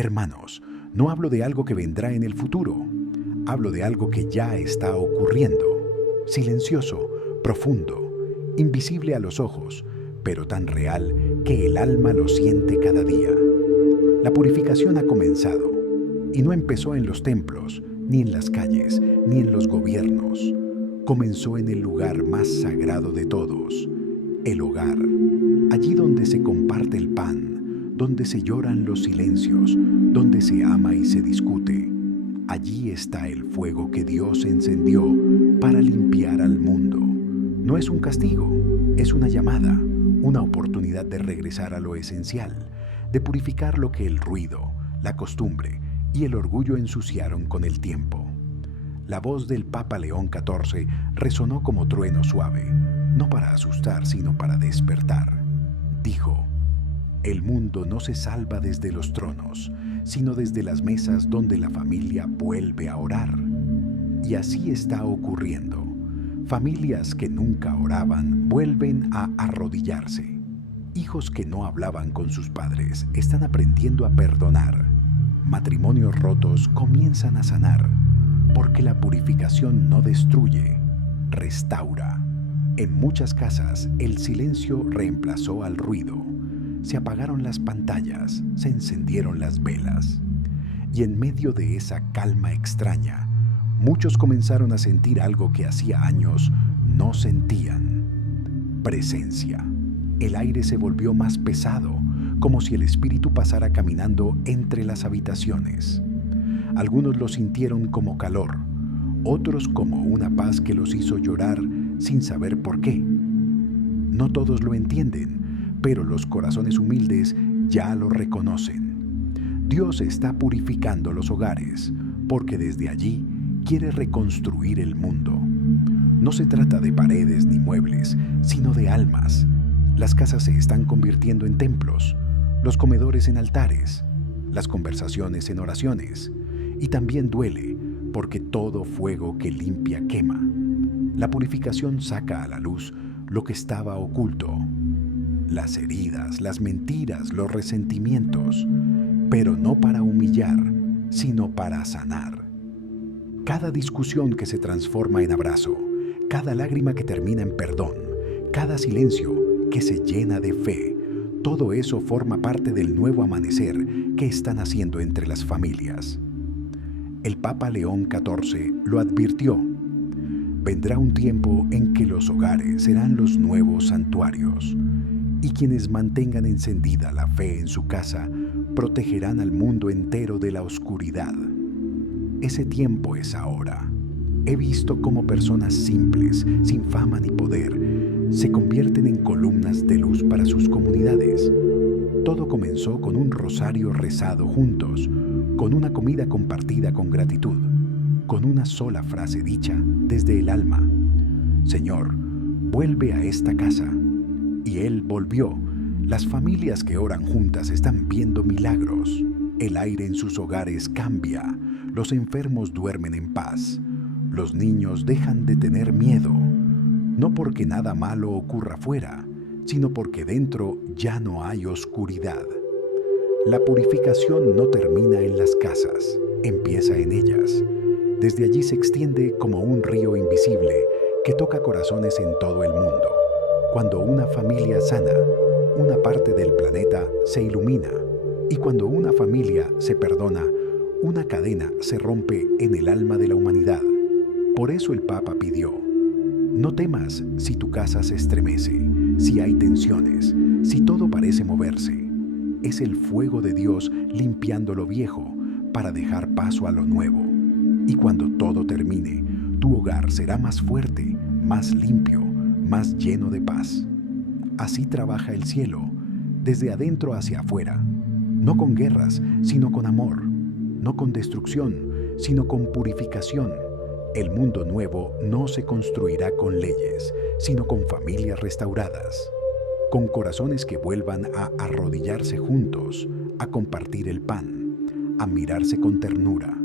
Hermanos, no hablo de algo que vendrá en el futuro. Hablo de algo que ya está ocurriendo. Silencioso, profundo, invisible a los ojos, pero tan real que el alma lo siente cada día. La purificación ha comenzado, y no empezó en los templos, ni en las calles, ni en los gobiernos. Comenzó en el lugar más sagrado de todos, el hogar, allí donde se comparte el pan, donde se lloran los silencios, donde se ama y se discute. Allí está el fuego que Dios encendió para limpiar al mundo. No es un castigo, es una llamada, una oportunidad de regresar a lo esencial, de purificar lo que el ruido, la costumbre y el orgullo ensuciaron con el tiempo. La voz del Papa León XIV resonó como trueno suave, no para asustar, sino para despertar. Dijo: el mundo no se salva desde los tronos, sino desde las mesas donde la familia vuelve a orar. Y así está ocurriendo. Familias que nunca oraban vuelven a arrodillarse. Hijos que no hablaban con sus padres están aprendiendo a perdonar. Matrimonios rotos comienzan a sanar, porque la purificación no destruye, restaura. En muchas casas, el silencio reemplazó al ruido. Se apagaron las pantallas, se encendieron las velas. Y en medio de esa calma extraña, muchos comenzaron a sentir algo que hacía años no sentían: presencia. El aire se volvió más pesado, como si el espíritu pasara caminando entre las habitaciones. Algunos lo sintieron como calor, otros como una paz que los hizo llorar sin saber por qué. No todos lo entienden, pero los corazones humildes ya lo reconocen. Dios está purificando los hogares, porque desde allí quiere reconstruir el mundo. No se trata de paredes ni muebles, sino de almas. Las casas se están convirtiendo en templos, los comedores en altares, las conversaciones en oraciones. Y también duele, porque todo fuego que limpia quema. La purificación saca a la luz lo que estaba oculto: las heridas, las mentiras, los resentimientos, pero no para humillar, sino para sanar. Cada discusión que se transforma en abrazo, cada lágrima que termina en perdón, cada silencio que se llena de fe, todo eso forma parte del nuevo amanecer que están haciendo entre las familias. El Papa León XIV lo advirtió: vendrá un tiempo en que los hogares serán los nuevos santuarios, y quienes mantengan encendida la fe en su casa protegerán al mundo entero de la oscuridad. Ese tiempo es ahora. He visto cómo personas simples, sin fama ni poder, se convierten en columnas de luz para sus comunidades. Todo comenzó con un rosario rezado juntos, con una comida compartida con gratitud, con una sola frase dicha desde el alma: Señor, vuelve a esta casa. Y Él volvió. Las familias que oran juntas están viendo milagros. El aire en sus hogares cambia. Los enfermos duermen en paz. Los niños dejan de tener miedo. No porque nada malo ocurra fuera, sino porque dentro ya no hay oscuridad. La purificación no termina en las casas, empieza en ellas. Desde allí se extiende como un río invisible que toca corazones en todo el mundo. Cuando una familia sana, una parte del planeta se ilumina. Y cuando una familia se perdona, una cadena se rompe en el alma de la humanidad. Por eso el Papa pidió: no temas si tu casa se estremece, si hay tensiones, si todo parece moverse. Es el fuego de Dios limpiando lo viejo para dejar paso a lo nuevo. Y cuando todo termine, tu hogar será más fuerte, más limpio, más lleno de paz. Así trabaja el cielo, desde adentro hacia afuera, no con guerras, sino con amor, no con destrucción, sino con purificación. El mundo nuevo no se construirá con leyes, sino con familias restauradas, con corazones que vuelvan a arrodillarse juntos, a compartir el pan, a mirarse con ternura.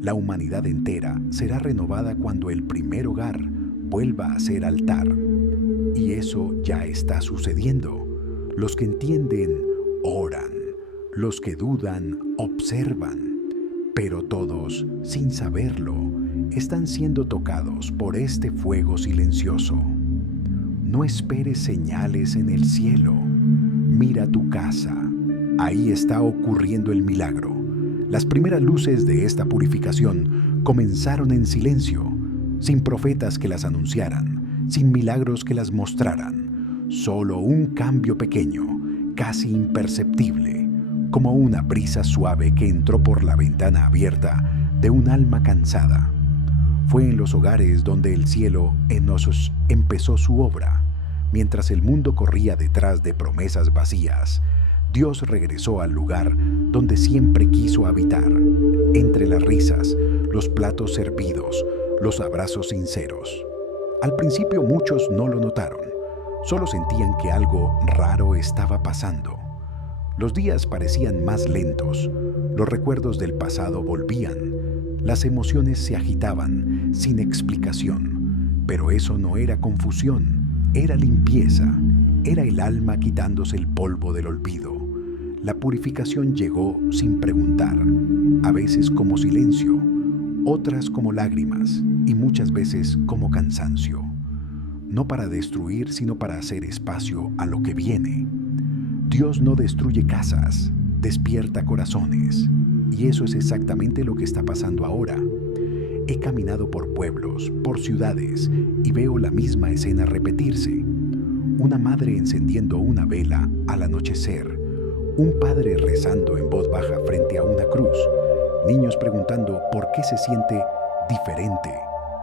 La humanidad entera será renovada cuando el primer hogar vuelva a ser altar. Y eso ya está sucediendo. Los que entienden, oran. Los que dudan observan, pero todos, sin saberlo, están siendo tocados por este fuego silencioso. No esperes señales en el cielo. Mira tu casa. Ahí está ocurriendo el milagro. Las primeras luces de esta purificación comenzaron en silencio, sin profetas que las anunciaran, sin milagros que las mostraran. Solo un cambio pequeño, casi imperceptible, como una brisa suave que entró por la ventana abierta de un alma cansada. Fue en los hogares donde el cielo enosos empezó su obra. Mientras el mundo corría detrás de promesas vacías, Dios regresó al lugar donde siempre quiso habitar, entre las risas, los platos servidos, los abrazos sinceros. Al principio muchos no lo notaron, solo sentían que algo raro estaba pasando. Los días parecían más lentos, los recuerdos del pasado volvían, las emociones se agitaban sin explicación, pero eso no era confusión, era limpieza, era el alma quitándose el polvo del olvido. La purificación llegó sin preguntar, a veces como silencio, otras como lágrimas y muchas veces como cansancio. No para destruir, sino para hacer espacio a lo que viene. Dios no destruye casas, despierta corazones. Y eso es exactamente lo que está pasando ahora. He caminado por pueblos, por ciudades, y veo la misma escena repetirse. Una madre encendiendo una vela al anochecer, un padre rezando en voz baja frente a una cruz, niños preguntando por qué se siente diferente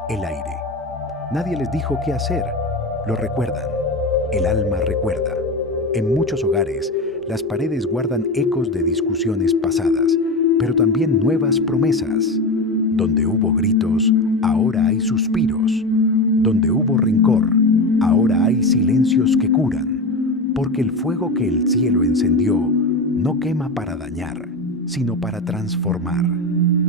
el aire. Nadie les dijo qué hacer, lo recuerdan, el alma recuerda. En muchos hogares, las paredes guardan ecos de discusiones pasadas, pero también nuevas promesas. Donde hubo gritos, ahora hay suspiros. Donde hubo rencor, ahora hay silencios que curan. Porque el fuego que el cielo encendió no quema para dañar, sino para transformar.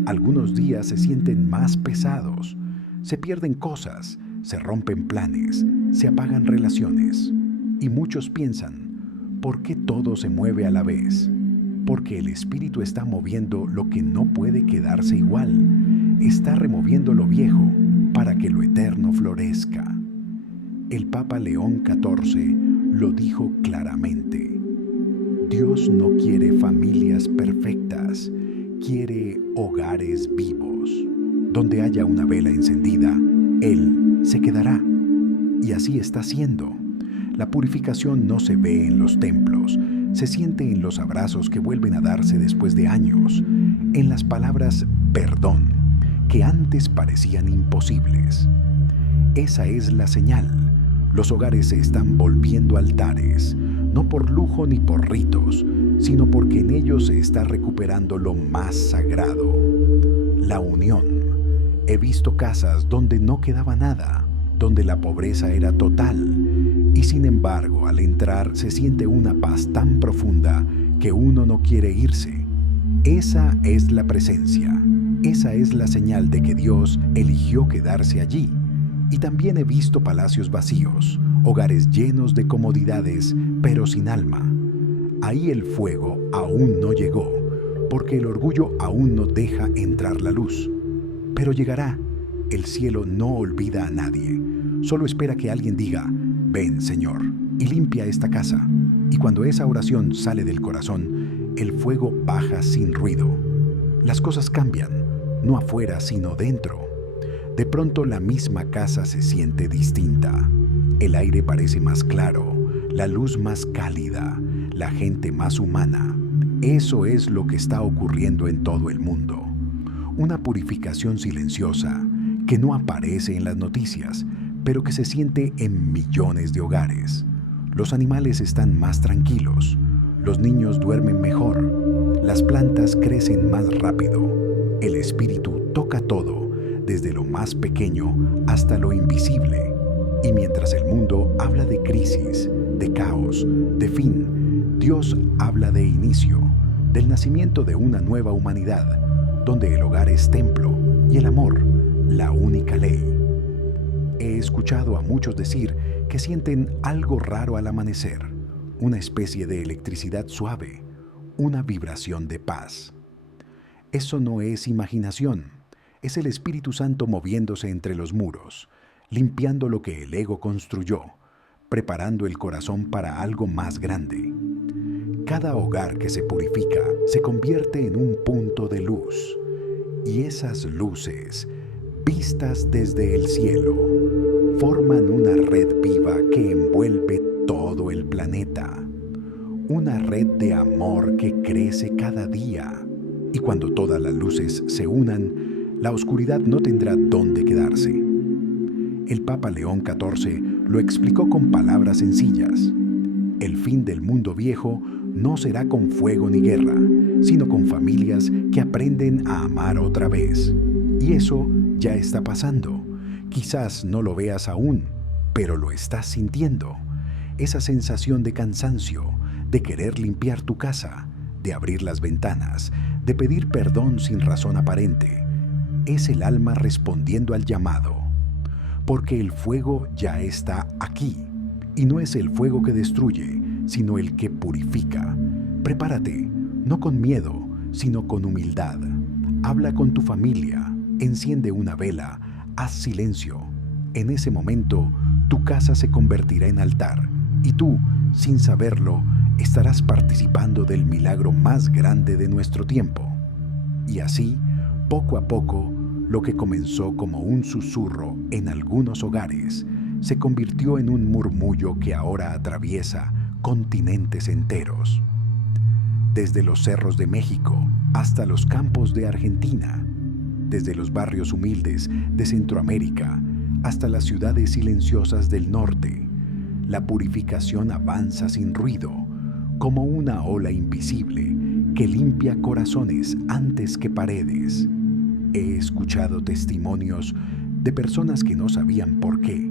Algunos días se sienten más pesados. Se pierden cosas, se rompen planes, se apagan relaciones. Y muchos piensan, ¿por qué todo se mueve a la vez? Porque el Espíritu está moviendo lo que no puede quedarse igual. Está removiendo lo viejo para que lo eterno florezca. El Papa León XIV lo dijo claramente. Dios no quiere familias perfectas, quiere hogares vivos. Donde haya una vela encendida, Él se quedará. Y así está siendo. La purificación no se ve en los templos, se siente en los abrazos que vuelven a darse después de años, en las palabras perdón, que antes parecían imposibles. Esa es la señal. Los hogares se están volviendo altares, no por lujo ni por ritos, sino porque en ellos se está recuperando lo más sagrado, la unión. He visto casas donde no quedaba nada, donde la pobreza era total, y sin embargo, al entrar se siente una paz tan profunda que uno no quiere irse. Esa es la presencia, esa es la señal de que Dios eligió quedarse allí. Y también he visto palacios vacíos, hogares llenos de comodidades, pero sin alma. Ahí el fuego aún no llegó, porque el orgullo aún no deja entrar la luz. Pero llegará. El cielo no olvida a nadie, solo espera que alguien diga, ven, Señor, y limpia esta casa. Y cuando esa oración sale del corazón, el fuego baja sin ruido. Las cosas cambian, no afuera, sino dentro. De pronto la misma casa se siente distinta. El aire parece más claro, la luz más cálida, la gente más humana. Eso es lo que está ocurriendo en todo el mundo. Una purificación silenciosa que no aparece en las noticias, pero que se siente en millones de hogares. Los animales están más tranquilos, los niños duermen mejor, las plantas crecen más rápido, el espíritu toca todo, desde lo más pequeño hasta lo invisible. Y mientras el mundo habla de crisis, de caos, de fin, Dios habla de inicio, del nacimiento de una nueva humanidad, donde el hogar es templo y el amor, la única ley. He escuchado a muchos decir que sienten algo raro al amanecer, una especie de electricidad suave, una vibración de paz. Eso no es imaginación, es el Espíritu Santo moviéndose entre los muros, limpiando lo que el ego construyó, preparando el corazón para algo más grande. Cada hogar que se purifica se convierte en un punto de luz, y esas luces, vistas desde el cielo, forman una red viva que envuelve todo el planeta. Una red de amor que crece cada día. Y cuando todas las luces se unan, la oscuridad no tendrá dónde quedarse. El Papa León XIV lo explicó con palabras sencillas. El fin del mundo viejo no será con fuego ni guerra, sino con familias que aprenden a amar otra vez. Y eso ya está pasando. Quizás no lo veas aún, pero lo estás sintiendo. Esa sensación de cansancio, de querer limpiar tu casa, de abrir las ventanas, de pedir perdón sin razón aparente, es el alma respondiendo al llamado. Porque el fuego ya está aquí, y no es el fuego que destruye, sino el que purifica. Prepárate, no con miedo, sino con humildad. Habla con tu familia, enciende una vela, haz silencio. En ese momento, tu casa se convertirá en altar, y tú, sin saberlo, estarás participando del milagro más grande de nuestro tiempo. Y así, poco a poco, lo que comenzó como un susurro en algunos hogares, se convirtió en un murmullo que ahora atraviesa continentes enteros. Desde los cerros de México hasta los campos de Argentina, desde los barrios humildes de Centroamérica hasta las ciudades silenciosas del norte, la purificación avanza sin ruido, como una ola invisible que limpia corazones antes que paredes. He escuchado testimonios de personas que no sabían por qué.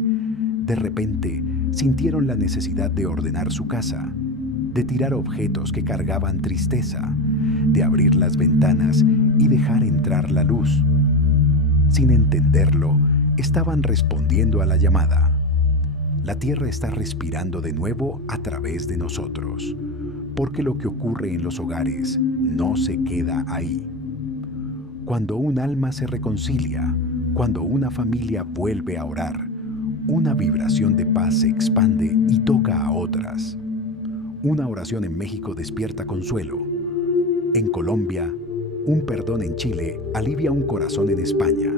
De repente sintieron la necesidad de ordenar su casa, de tirar objetos que cargaban tristeza, de abrir las ventanas y dejar entrar la luz. Sin entenderlo, estaban respondiendo a la llamada. La tierra está respirando de nuevo a través de nosotros, porque lo que ocurre en los hogares no se queda ahí. Cuando un alma se reconcilia, cuando una familia vuelve a orar, una vibración de paz se expande y toca a otras. Una oración en México despierta consuelo. En Colombia, un perdón en Chile alivia un corazón en España.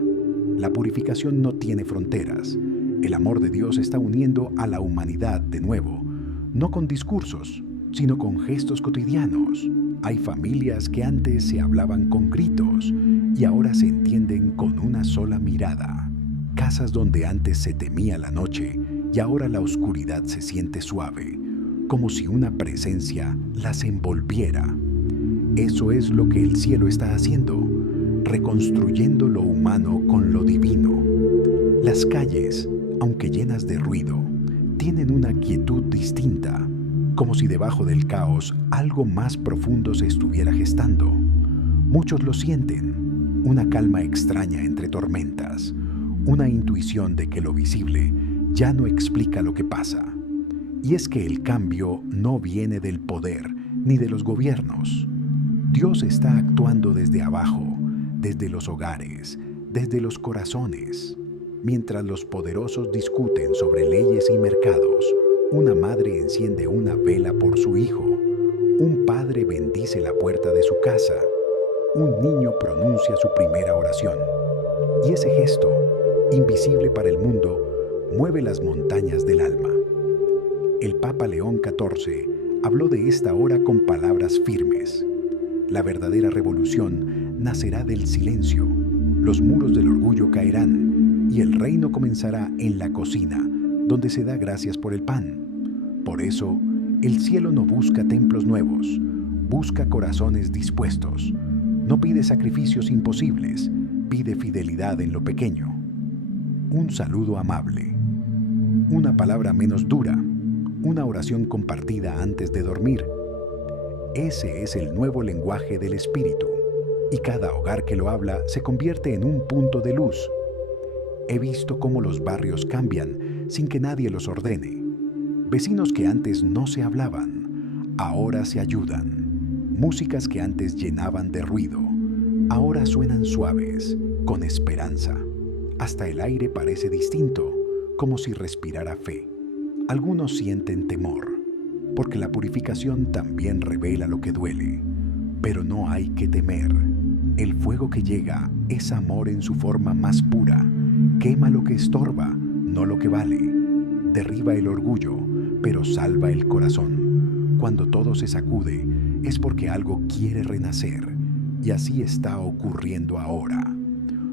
La purificación no tiene fronteras. El amor de Dios está uniendo a la humanidad de nuevo, no con discursos, sino con gestos cotidianos. Hay familias que antes se hablaban con gritos y ahora se entienden con una sola mirada. Casas donde antes se temía la noche y ahora la oscuridad se siente suave, como si una presencia las envolviera. Eso es lo que el cielo está haciendo, reconstruyendo lo humano con lo divino. Las calles, aunque llenas de ruido, tienen una quietud distinta, como si debajo del caos algo más profundo se estuviera gestando. Muchos lo sienten, una calma extraña entre tormentas, una intuición de que lo visible ya no explica lo que pasa. Y es que el cambio no viene del poder ni de los gobiernos. Dios está actuando desde abajo, desde los hogares, desde los corazones. Mientras los poderosos discuten sobre leyes y mercados, una madre enciende una vela por su hijo, un padre bendice la puerta de su casa, un niño pronuncia su primera oración. Y ese gesto, invisible para el mundo, mueve las montañas del alma. El Papa León XIV habló de esta hora con palabras firmes. La verdadera revolución nacerá del silencio, los muros del orgullo caerán y el reino comenzará en la cocina, donde se da gracias por el pan. Por eso, el cielo no busca templos nuevos, busca corazones dispuestos. No pide sacrificios imposibles, pide fidelidad en lo pequeño. Un saludo amable, una palabra menos dura, una oración compartida antes de dormir. Ese es el nuevo lenguaje del Espíritu, y cada hogar que lo habla se convierte en un punto de luz. He visto cómo los barrios cambian sin que nadie los ordene. Vecinos que antes no se hablaban, ahora se ayudan. Músicas que antes llenaban de ruido, ahora suenan suaves, con esperanza. Hasta el aire parece distinto, como si respirara fe. Algunos sienten temor, porque la purificación también revela lo que duele. Pero no hay que temer. El fuego que llega es amor en su forma más pura. Quema lo que estorba, no lo que vale. Derriba el orgullo, pero salva el corazón. Cuando todo se sacude, es porque algo quiere renacer. Y así está ocurriendo ahora.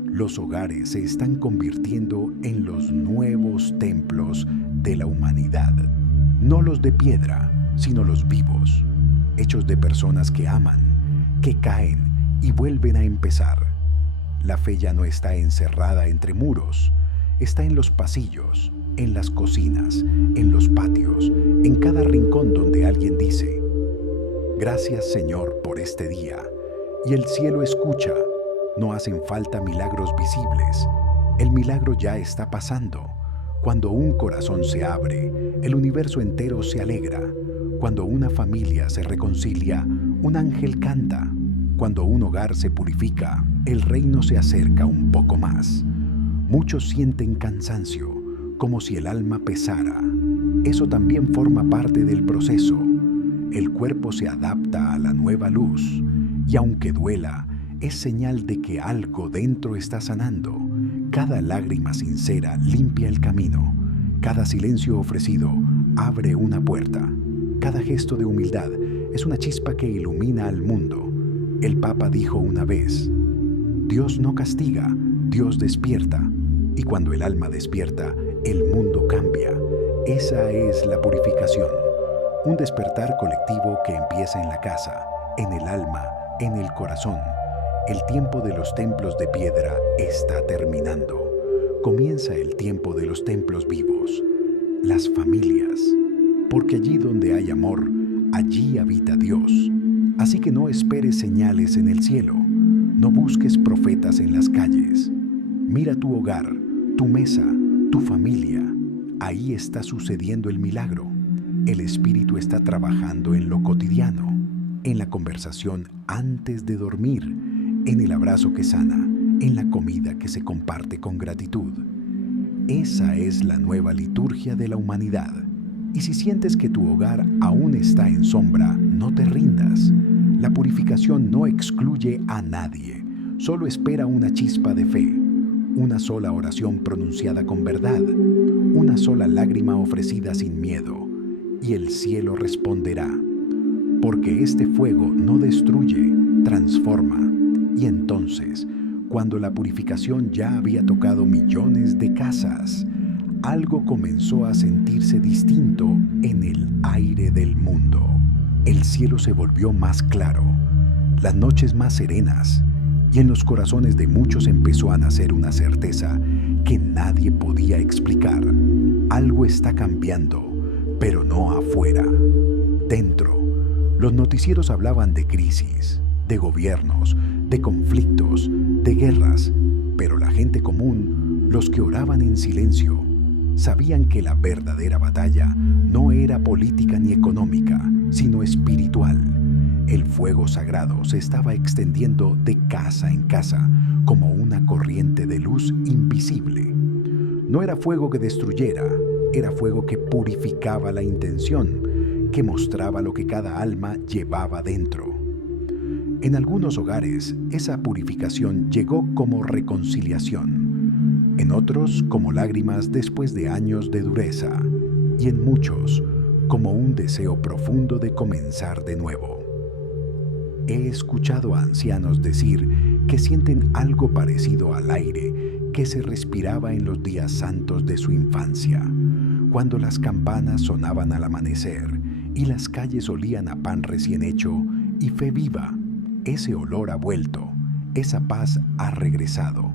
Los hogares se están convirtiendo en los nuevos templos de la humanidad. No los de piedra, sino los vivos, hechos de personas que aman, que caen y vuelven a empezar. La fe ya no está encerrada entre muros, está en los pasillos, en las cocinas, en los patios, en cada rincón donde alguien dice: gracias, Señor, por este día. Y el cielo escucha. No hacen falta milagros visibles. El milagro ya está pasando. Cuando un corazón se abre, el universo entero se alegra. Cuando una familia se reconcilia, un ángel canta. Cuando un hogar se purifica, el reino se acerca un poco más. Muchos sienten cansancio, como si el alma pesara. Eso también forma parte del proceso. El cuerpo se adapta a la nueva luz, y aunque duela, es señal de que algo dentro está sanando. Cada lágrima sincera limpia el camino. Cada silencio ofrecido abre una puerta. Cada gesto de humildad es una chispa que ilumina al mundo. El Papa dijo una vez: Dios no castiga, Dios despierta. Y cuando el alma despierta, el mundo cambia. Esa es la purificación. Un despertar colectivo que empieza en la casa, en el alma, en el corazón. El tiempo de los templos de piedra está terminando. Comienza el tiempo de los templos vivos, las familias, porque allí donde hay amor, allí habita Dios. Así que no esperes señales en el cielo, no busques profetas en las calles. Mira tu hogar, tu mesa, tu familia. Ahí está sucediendo el milagro. El Espíritu está trabajando en lo cotidiano, en la conversación antes de dormir, en el abrazo que sana, en la comida que se comparte con gratitud. Esa es la nueva liturgia de la humanidad. Y si sientes que tu hogar aún está en sombra, no te rindas. La purificación no excluye a nadie, solo espera una chispa de fe, una sola oración pronunciada con verdad, una sola lágrima ofrecida sin miedo, y el cielo responderá. Porque este fuego no destruye, transforma. Y entonces, cuando la purificación ya había tocado millones de casas, algo comenzó a sentirse distinto en el aire del mundo. El cielo se volvió más claro, las noches más serenas, y en los corazones de muchos empezó a nacer una certeza que nadie podía explicar. Algo está cambiando, pero no afuera. Dentro, los noticieros hablaban de crisis, de gobiernos, de conflictos, de guerras, pero la gente común, los que oraban en silencio, sabían que la verdadera batalla no era política ni económica, sino espiritual. El fuego sagrado se estaba extendiendo de casa en casa como una corriente de luz invisible. No era fuego que destruyera, era fuego que purificaba la intención, que mostraba lo que cada alma llevaba dentro. En algunos hogares, esa purificación llegó como reconciliación, en otros como lágrimas después de años de dureza, y en muchos como un deseo profundo de comenzar de nuevo. He escuchado a ancianos decir que sienten algo parecido al aire que se respiraba en los días santos de su infancia, cuando las campanas sonaban al amanecer y las calles olían a pan recién hecho y fe viva. Ese olor ha vuelto, esa paz ha regresado,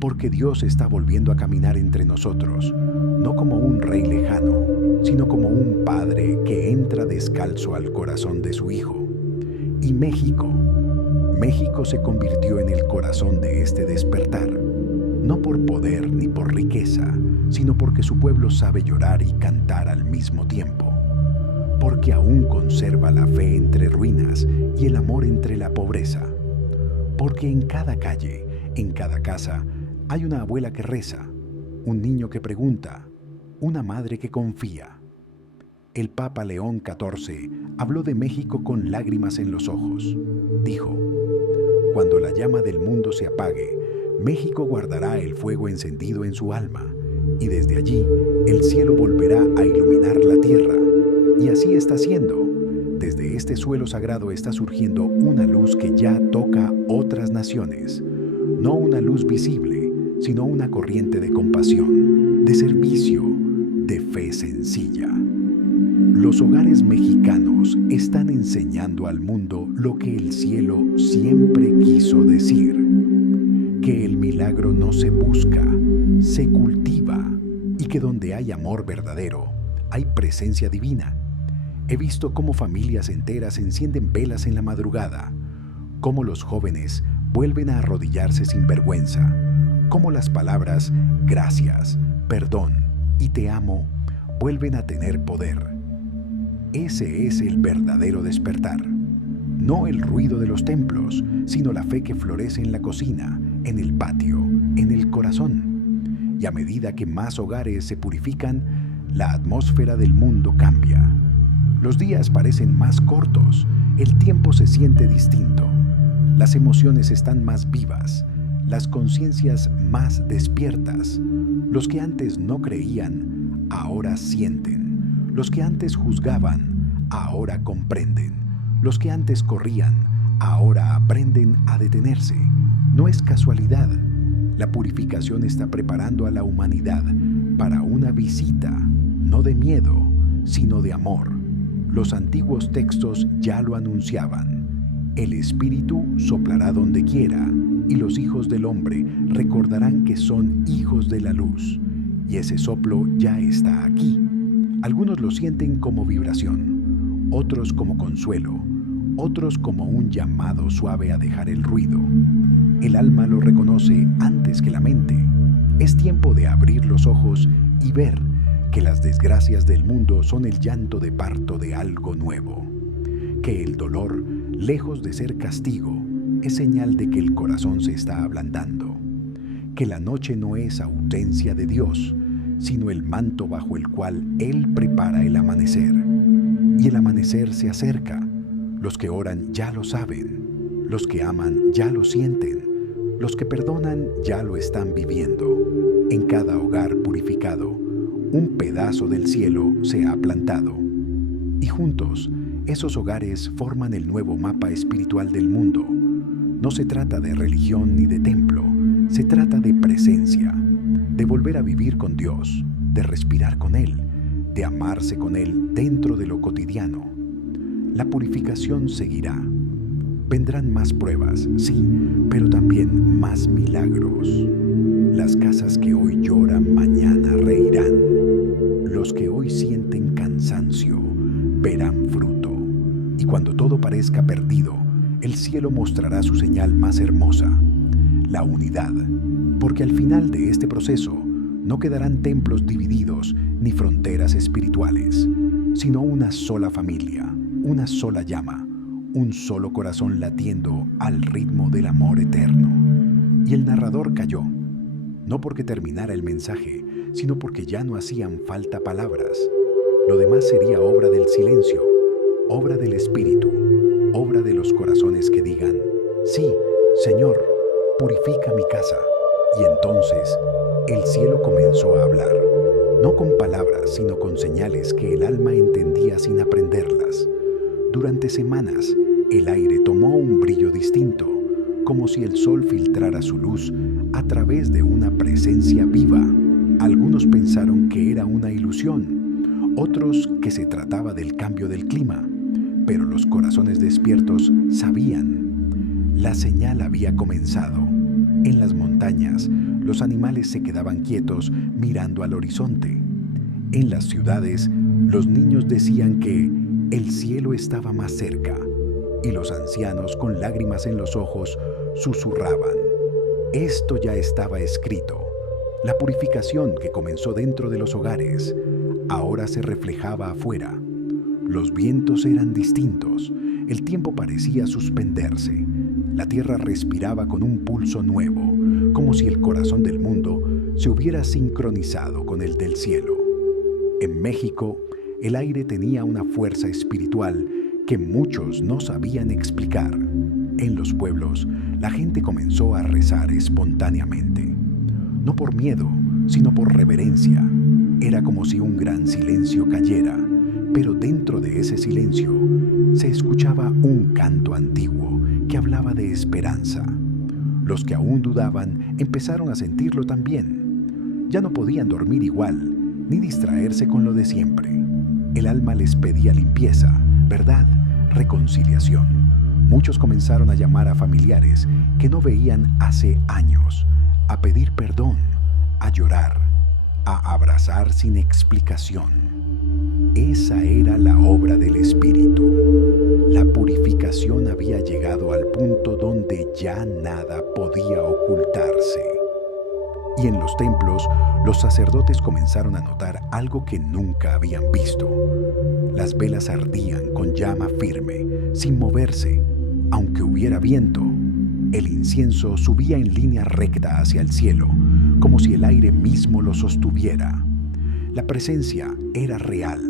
porque Dios está volviendo a caminar entre nosotros, no como un rey lejano, sino como un padre que entra descalzo al corazón de su hijo. Y México se convirtió en el corazón de este despertar, no por poder ni por riqueza, sino porque su pueblo sabe llorar y cantar al mismo tiempo. porque aún conserva la fe entre ruinas y el amor entre la pobreza. Porque en cada calle, en cada casa, hay una abuela que reza, un niño que pregunta, una madre que confía. El Papa León XIV habló de México con lágrimas en los ojos. Dijo: cuando la llama del mundo se apague, México guardará el fuego encendido en su alma, y desde allí el cielo volverá a iluminar la tierra. Y así está siendo. Desde este suelo sagrado está surgiendo una luz que ya toca otras naciones. No una luz visible, sino una corriente de compasión, de servicio, de fe sencilla. Los hogares mexicanos están enseñando al mundo lo que el cielo siempre quiso decir: que el milagro no se busca, se cultiva, y que donde hay amor verdadero, hay presencia divina. He visto cómo familias enteras encienden velas en la madrugada, cómo los jóvenes vuelven a arrodillarse sin vergüenza, cómo las palabras gracias, perdón y te amo vuelven a tener poder. Ese es el verdadero despertar. No el ruido de los templos, sino la fe que florece en la cocina, en el patio, en el corazón. Y a medida que más hogares se purifican, la atmósfera del mundo cambia. Los días parecen más cortos, el tiempo se siente distinto, las emociones están más vivas, las conciencias más despiertas. Los que antes no creían, ahora sienten. Los que antes juzgaban, ahora comprenden. Los que antes corrían, ahora aprenden a detenerse. No es casualidad. La purificación está preparando a la humanidad para una visita, no de miedo, sino de amor. Los antiguos textos ya lo anunciaban. El Espíritu soplará donde quiera, y los hijos del hombre recordarán que son hijos de la luz. Y ese soplo ya está aquí. Algunos lo sienten como vibración, otros como consuelo, otros como un llamado suave a dejar el ruido. El alma lo reconoce antes que la mente. Es tiempo de abrir los ojos y ver que las desgracias del mundo son el llanto de parto de algo nuevo. Que el dolor, lejos de ser castigo, es señal de que el corazón se está ablandando. Que la noche no es ausencia de Dios, sino el manto bajo el cual Él prepara el amanecer. Y el amanecer se acerca. Los que oran ya lo saben. Los que aman ya lo sienten. Los que perdonan ya lo están viviendo. En cada hogar purificado, un pedazo del cielo se ha plantado. Y juntos, esos hogares forman el nuevo mapa espiritual del mundo. No se trata de religión ni de templo, se trata de presencia, de volver a vivir con Dios, de respirar con Él, de amarse con Él dentro de lo cotidiano. La purificación seguirá. Vendrán más pruebas, sí, pero también más milagros. Las casas que hoy lloran mañana reirán. Los que hoy sienten cansancio verán fruto. Y cuando todo parezca perdido, el cielo mostrará su señal más hermosa, la unidad, porque al final de este proceso no quedarán templos divididos ni fronteras espirituales, sino una sola familia, una sola llama, un solo corazón latiendo al ritmo del amor eterno. Y el narrador calló, no porque terminara el mensaje, sino porque ya no hacían falta palabras. Lo demás sería obra del silencio, obra del Espíritu, obra de los corazones que digan: sí, Señor, purifica mi casa. Y entonces el cielo comenzó a hablar, no con palabras, sino con señales que el alma entendía sin aprenderlas. Durante semanas, el aire tomó un brillo distinto, como si el sol filtrara su luz a través de una presencia viva. Algunos pensaron que era una ilusión, otros que se trataba del cambio del clima, pero los corazones despiertos sabían. La señal había comenzado. En las montañas, los animales se quedaban quietos mirando al horizonte. En las ciudades, los niños decían que el cielo estaba más cerca, y los ancianos, con lágrimas en los ojos, susurraban: esto ya estaba escrito. La purificación que comenzó dentro de los hogares ahora se reflejaba afuera. Los vientos eran distintos, el tiempo parecía suspenderse. La tierra respiraba con un pulso nuevo, como si el corazón del mundo se hubiera sincronizado con el del cielo. En México, el aire tenía una fuerza espiritual que muchos no sabían explicar. En los pueblos, la gente comenzó a rezar espontáneamente. No por miedo, sino por reverencia. Era como si un gran silencio cayera, pero dentro de ese silencio se escuchaba un canto antiguo que hablaba de esperanza. Los que aún dudaban empezaron a sentirlo también. Ya no podían dormir igual, ni distraerse con lo de siempre. El alma les pedía limpieza, verdad, reconciliación. Muchos comenzaron a llamar a familiares que no veían hace años, a pedir perdón, a llorar, a abrazar sin explicación. Esa era la obra del Espíritu. La purificación había llegado al punto donde ya nada podía ocultarse. Y en los templos, los sacerdotes comenzaron a notar algo que nunca habían visto. Las velas ardían con llama firme, sin moverse. Aunque hubiera viento, el incienso subía en línea recta hacia el cielo, como si el aire mismo lo sostuviera. La presencia era real,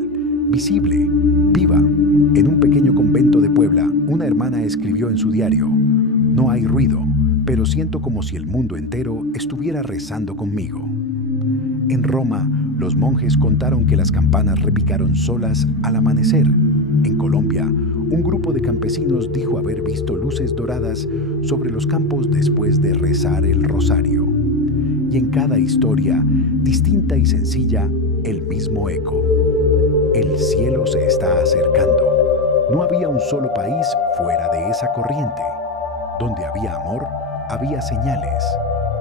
visible, viva. En un pequeño convento de Puebla, una hermana escribió en su diario: "No hay ruido, pero siento como si el mundo entero estuviera rezando conmigo". En Roma, los monjes contaron que las campanas repicaron solas al amanecer. En Colombia, un grupo de campesinos dijo haber visto luces doradas sobre los campos después de rezar el rosario. Y en cada historia, distinta y sencilla, el mismo eco: el cielo se está acercando. No había un solo país fuera de esa corriente. Donde había amor, había señales.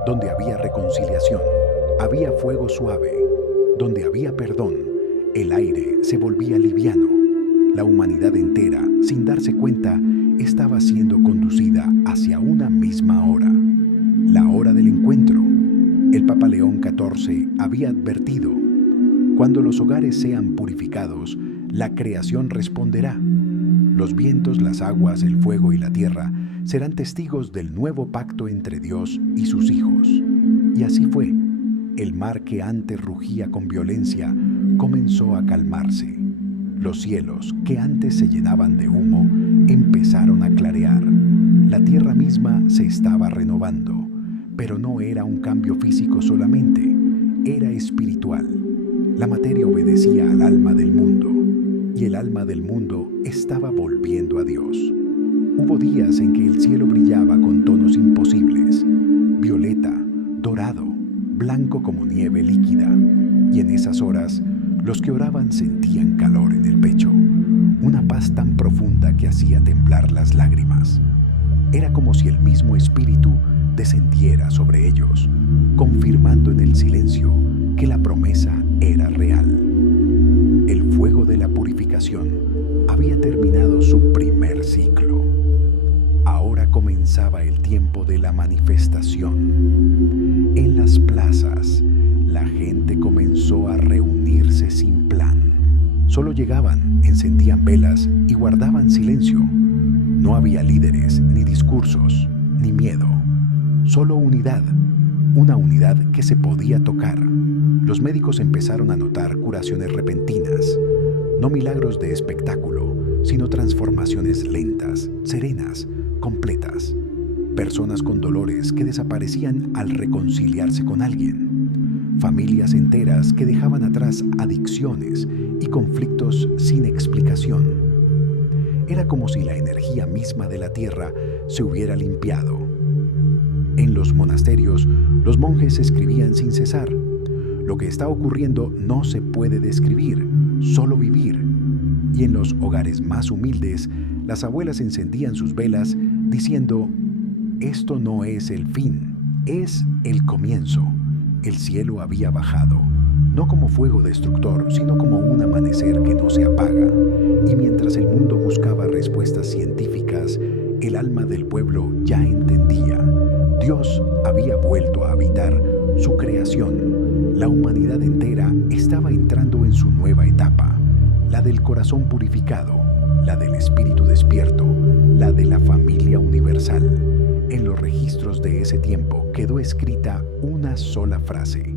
Donde había reconciliación, había fuego suave. Donde había perdón, el aire se volvía liviano. La humanidad entera, sin darse cuenta, estaba siendo conducida hacia una misma hora, la hora del encuentro. El Papa León XIV había advertido: cuando los hogares sean purificados, la creación responderá. Los vientos, las aguas, el fuego y la tierra serán testigos del nuevo pacto entre Dios y sus hijos. Y así fue. El mar, que antes rugía con violencia, comenzó a calmarse. Los cielos, que antes se llenaban de humo, empezaron a clarear. La tierra misma se estaba renovando, pero no era un cambio físico solamente, era espiritual. La materia obedecía al alma del mundo, y el alma del mundo estaba volviendo a Dios. Hubo días en que el cielo brillaba con tonos imposibles: violeta, dorado, blanco como nieve líquida. Y en esas horas, los que oraban sentían calor en el pecho, una paz tan profunda que hacía temblar las lágrimas. Era como si el mismo Espíritu descendiera sobre ellos, confirmando en el silencio que la promesa era real. El fuego de la purificación había terminado su primer ciclo. Ahora comenzaba el tiempo de la manifestación. En las plazas, la gente comenzó a reunirse sin plan. Solo llegaban, encendían velas y guardaban silencio. No había líderes, ni discursos, ni miedo. Solo unidad, una unidad que se podía tocar. Los médicos empezaron a notar curaciones repentinas, no milagros de espectáculo, sino transformaciones lentas, serenas, completas. Personas con dolores que desaparecían al reconciliarse con alguien. Familias enteras que dejaban atrás adicciones y conflictos sin explicación. Era como si la energía misma de la tierra se hubiera limpiado. En los monasterios, los monjes escribían sin cesar: lo que está ocurriendo no se puede describir, solo vivir. Y en los hogares más humildes, las abuelas encendían sus velas diciendo: esto no es el fin, es el comienzo. El cielo había bajado, no como fuego destructor, sino como un amanecer que no se apaga. Y mientras el mundo buscaba respuestas científicas, el alma del pueblo ya entendía: Dios había vuelto a habitar su creación. La humanidad entera estaba entrando en su nueva etapa, la del corazón purificado, la del espíritu despierto, la de la familia universal. En los registros de ese tiempo quedó escrita una sola frase,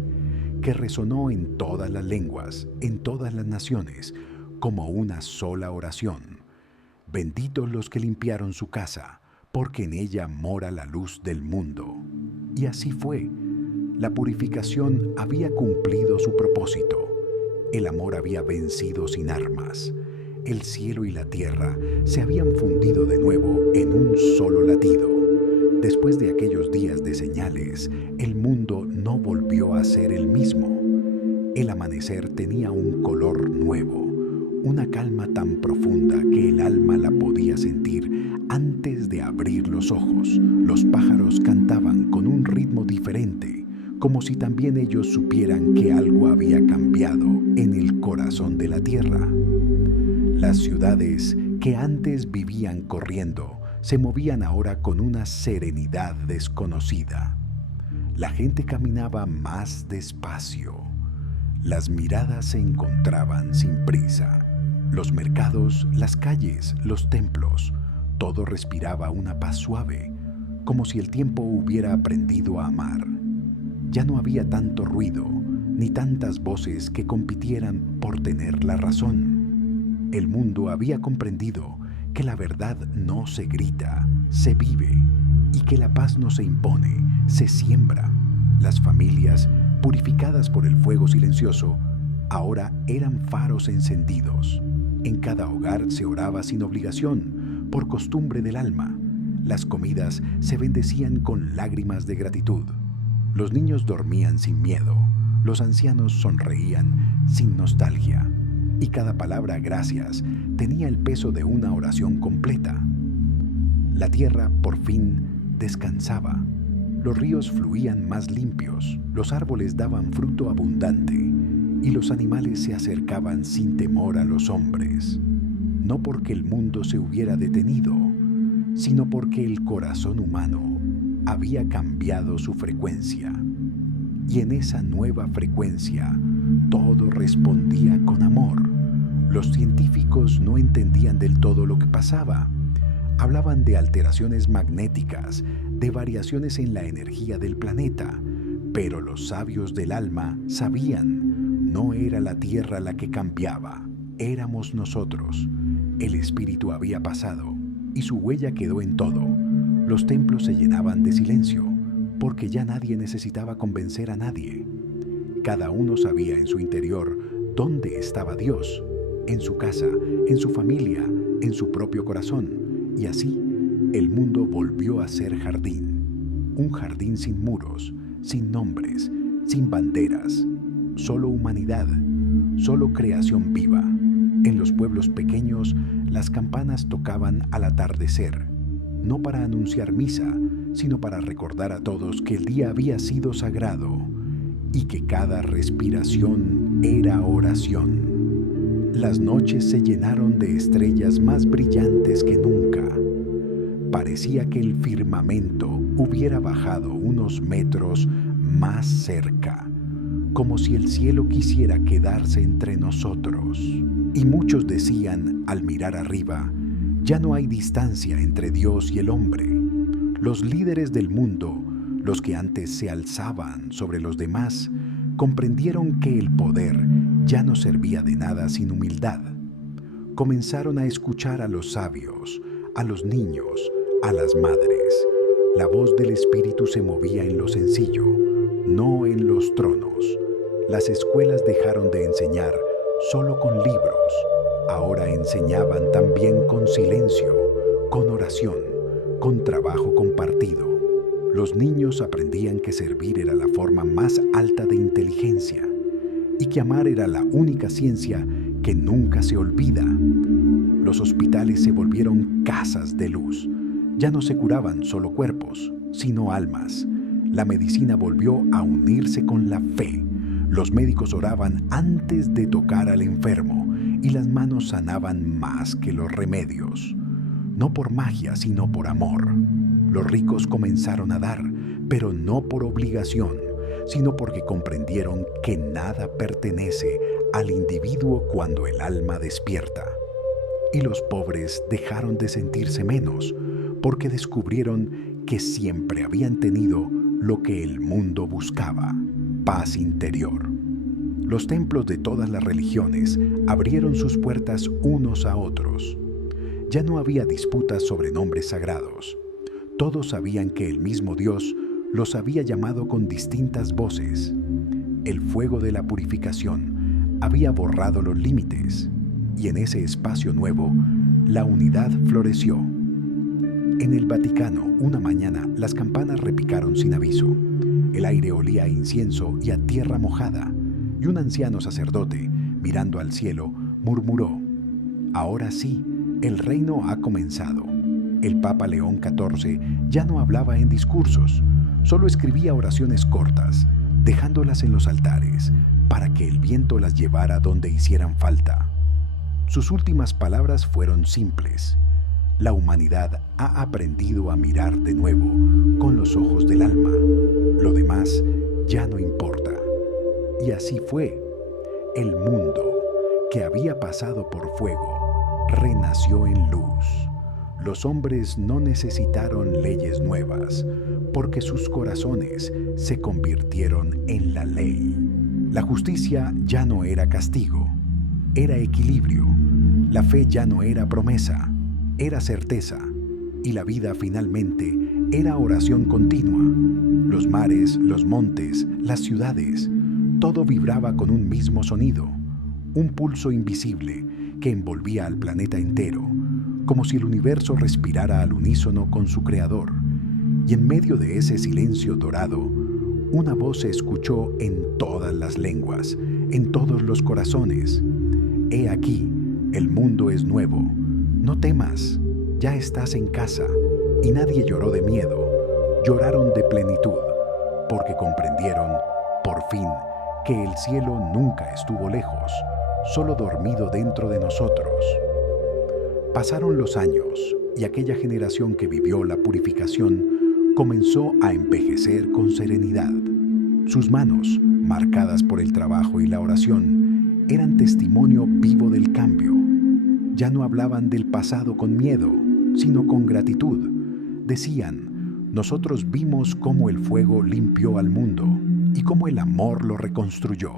que resonó en todas las lenguas, en todas las naciones, como una sola oración. Benditos los que limpiaron su casa, porque en ella mora la luz del mundo. Y así fue. La purificación había cumplido su propósito. El amor había vencido sin armas. El cielo y la tierra se habían fundido de nuevo en un solo latido. Después de aquellos días de señales, el mundo no volvió a ser el mismo. El amanecer tenía un color nuevo, una calma tan profunda que el alma la podía sentir antes de abrir los ojos. Los pájaros cantaban con un ritmo diferente, como si también ellos supieran que algo había cambiado en el corazón de la tierra. Las ciudades que antes vivían corriendo se movían ahora con una serenidad desconocida. La gente caminaba más despacio. Las miradas se encontraban sin prisa. Los mercados, las calles, los templos, todo respiraba una paz suave, como si el tiempo hubiera aprendido a amar. Ya no había tanto ruido, ni tantas voces que compitieran por tener la razón. El mundo había comprendido que la verdad no se grita, se vive, y que la paz no se impone, se siembra. Las familias, purificadas por el fuego silencioso, ahora eran faros encendidos. En cada hogar se oraba sin obligación, por costumbre del alma. Las comidas se bendecían con lágrimas de gratitud. Los niños dormían sin miedo, los ancianos sonreían sin nostalgia. Y cada palabra gracias tenía el peso de una oración completa. La tierra por fin descansaba. Los ríos fluían más limpios, los árboles daban fruto abundante y los animales se acercaban sin temor a los hombres. No porque el mundo se hubiera detenido, sino porque el corazón humano había cambiado su frecuencia. Y en esa nueva frecuencia todo respondía con amor. Los científicos no entendían del todo lo que pasaba. Hablaban de alteraciones magnéticas, de variaciones en la energía del planeta, pero los sabios del alma sabían, no era la Tierra la que cambiaba, éramos nosotros. El espíritu había pasado y su huella quedó en todo. Los templos se llenaban de silencio, porque ya nadie necesitaba convencer a nadie. Cada uno sabía en su interior dónde estaba Dios, en su casa, en su familia, en su propio corazón, y así el mundo volvió a ser jardín. Un jardín sin muros, sin nombres, sin banderas, solo humanidad, solo creación viva. En los pueblos pequeños, las campanas tocaban al atardecer, no para anunciar misa, sino para recordar a todos que el día había sido sagrado y que cada respiración era oración. Las noches se llenaron de estrellas más brillantes que nunca. Parecía que el firmamento hubiera bajado unos metros más cerca, como si el cielo quisiera quedarse entre nosotros. Y muchos decían, al mirar arriba, ya no hay distancia entre Dios y el hombre. Los líderes del mundo, los que antes se alzaban sobre los demás, comprendieron que el poder ya no servía de nada sin humildad. Comenzaron a escuchar a los sabios, a los niños, a las madres. La voz del espíritu se movía en lo sencillo, no en los tronos. Las escuelas dejaron de enseñar solo con libros. Ahora enseñaban también con silencio, con oración, con trabajo compartido. Los niños aprendían que servir era la forma más alta de inteligencia y que amar era la única ciencia que nunca se olvida. Los hospitales se volvieron casas de luz. Ya no se curaban solo cuerpos, sino almas. La medicina volvió a unirse con la fe. Los médicos oraban antes de tocar al enfermo y las manos sanaban más que los remedios. No por magia, sino por amor. Los ricos comenzaron a dar, pero no por obligación, sino porque comprendieron que nada pertenece al individuo cuando el alma despierta. Y los pobres dejaron de sentirse menos, porque descubrieron que siempre habían tenido lo que el mundo buscaba: paz interior. Los templos de todas las religiones abrieron sus puertas unos a otros. Ya no había disputas sobre nombres sagrados. Todos sabían que el mismo Dios los había llamado con distintas voces. El fuego de la purificación había borrado los límites, y en ese espacio nuevo, la unidad floreció. En el Vaticano, una mañana, las campanas repicaron sin aviso. El aire olía a incienso y a tierra mojada, y un anciano sacerdote, mirando al cielo, murmuró: «Ahora sí, el reino ha comenzado». El Papa León XIV ya no hablaba en discursos, solo escribía oraciones cortas, dejándolas en los altares, para que el viento las llevara donde hicieran falta. Sus últimas palabras fueron simples: la humanidad ha aprendido a mirar de nuevo con los ojos del alma. Lo demás ya no importa. Y así fue. El mundo, que había pasado por fuego, renació en luz. Los hombres no necesitaron leyes nuevas, porque sus corazones se convirtieron en la ley. La justicia ya no era castigo, era equilibrio. La fe ya no era promesa, era certeza. Y la vida finalmente era oración continua. Los mares, los montes, las ciudades, todo vibraba con un mismo sonido, un pulso invisible que envolvía al planeta entero, como si el universo respirara al unísono con su creador. Y en medio de ese silencio dorado, una voz se escuchó en todas las lenguas, en todos los corazones: «He aquí, el mundo es nuevo. No temas, ya estás en casa». Y nadie lloró de miedo, lloraron de plenitud, porque comprendieron, por fin, que el cielo nunca estuvo lejos, solo dormido dentro de nosotros. Pasaron los años, y aquella generación que vivió la purificación comenzó a envejecer con serenidad. Sus manos, marcadas por el trabajo y la oración, eran testimonio vivo del cambio. Ya no hablaban del pasado con miedo, sino con gratitud. Decían: «Nosotros vimos cómo el fuego limpió al mundo y cómo el amor lo reconstruyó».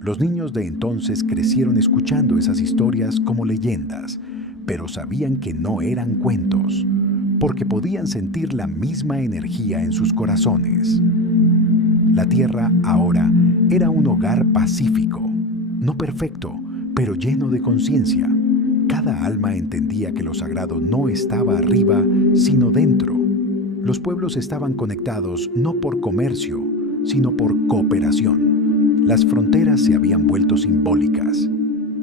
Los niños de entonces crecieron escuchando esas historias como leyendas, pero sabían que no eran cuentos, porque podían sentir la misma energía en sus corazones. La tierra ahora era un hogar pacífico, no perfecto, pero lleno de conciencia. Cada alma entendía que lo sagrado no estaba arriba, sino dentro. Los pueblos estaban conectados no por comercio, sino por cooperación. Las fronteras se habían vuelto simbólicas.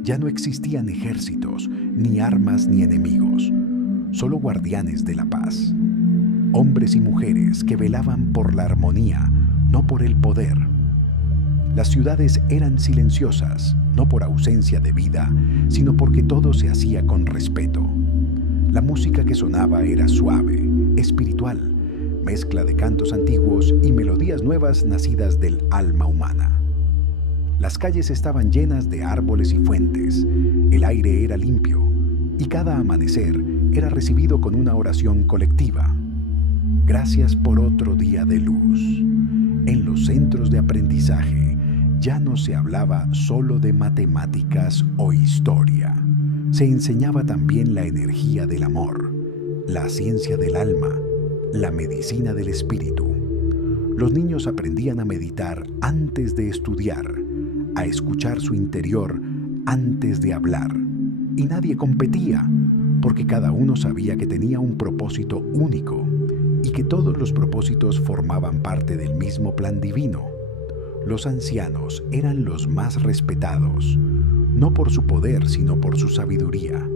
Ya no existían ejércitos, ni armas ni enemigos, solo guardianes de la paz. Hombres y mujeres que velaban por la armonía, no por el poder. Las ciudades eran silenciosas, no por ausencia de vida, sino porque todo se hacía con respeto. La música que sonaba era suave, espiritual, mezcla de cantos antiguos y melodías nuevas nacidas del alma humana. Las calles estaban llenas de árboles y fuentes, el aire era limpio, y cada amanecer era recibido con una oración colectiva. Gracias por otro día de luz. En los centros de aprendizaje ya no se hablaba solo de matemáticas o historia. Se enseñaba también la energía del amor, la ciencia del alma, la medicina del espíritu. Los niños aprendían a meditar antes de estudiar, a escuchar su interior antes de hablar. Y nadie competía, porque cada uno sabía que tenía un propósito único y que todos los propósitos formaban parte del mismo plan divino. Los ancianos eran los más respetados, no por su poder, sino por su sabiduría.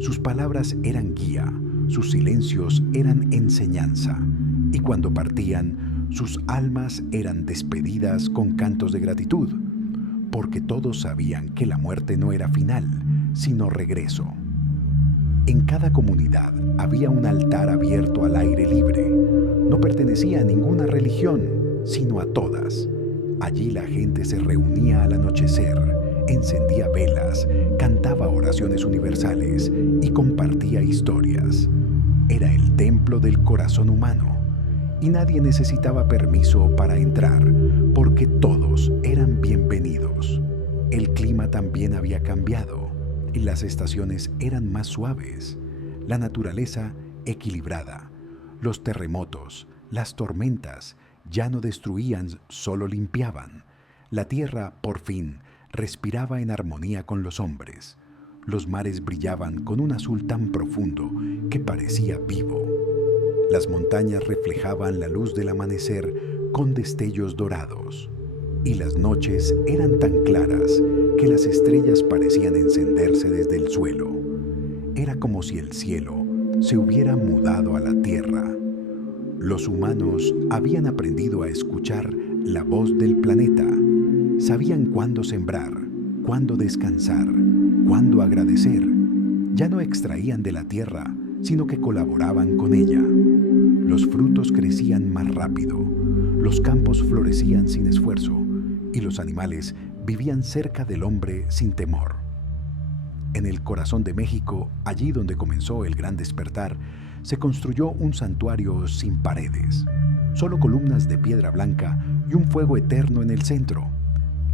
Sus palabras eran guía, sus silencios eran enseñanza, y cuando partían, sus almas eran despedidas con cantos de gratitud, porque todos sabían que la muerte no era final, sino regreso. En cada comunidad había un altar abierto al aire libre. No pertenecía a ninguna religión, sino a todas. Allí la gente se reunía al anochecer, encendía velas, cantaba oraciones universales y compartía historias. Era el templo del corazón humano y nadie necesitaba permiso para entrar porque todos eran bienvenidos. El clima también había cambiado y las estaciones eran más suaves, la naturaleza equilibrada. Los terremotos, las tormentas ya no destruían, solo limpiaban. La tierra, por fin, respiraba en armonía con los hombres. Los mares brillaban con un azul tan profundo que parecía vivo. Las montañas reflejaban la luz del amanecer con destellos dorados. Y las noches eran tan claras que las estrellas parecían encenderse desde el suelo. Era como si el cielo se hubiera mudado a la tierra. Los humanos habían aprendido a escuchar la voz del planeta. Sabían cuándo sembrar, cuándo descansar, cuándo agradecer. Ya no extraían de la tierra, sino que colaboraban con ella. Los frutos crecían más rápido, los campos florecían sin esfuerzo y los animales vivían cerca del hombre sin temor. En el corazón de México, allí donde comenzó el gran despertar, se construyó un santuario sin paredes, solo columnas de piedra blanca y un fuego eterno en el centro.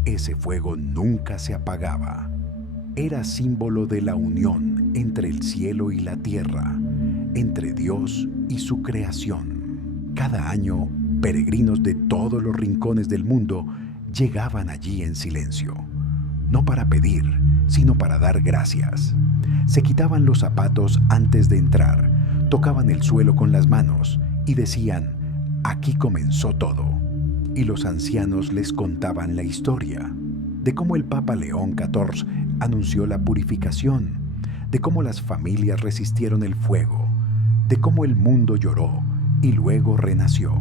Ese fuego nunca se apagaba. Era símbolo de la unión entre el cielo y la tierra, entre Dios y su creación. Cada año, peregrinos de todos los rincones del mundo llegaban allí en silencio, no para pedir, sino para dar gracias. Se quitaban los zapatos antes de entrar, tocaban el suelo con las manos y decían: aquí comenzó todo. Y los ancianos les contaban la historia de cómo el Papa León XIV anunció la purificación, de cómo las familias resistieron el fuego, de cómo el mundo lloró y luego renació.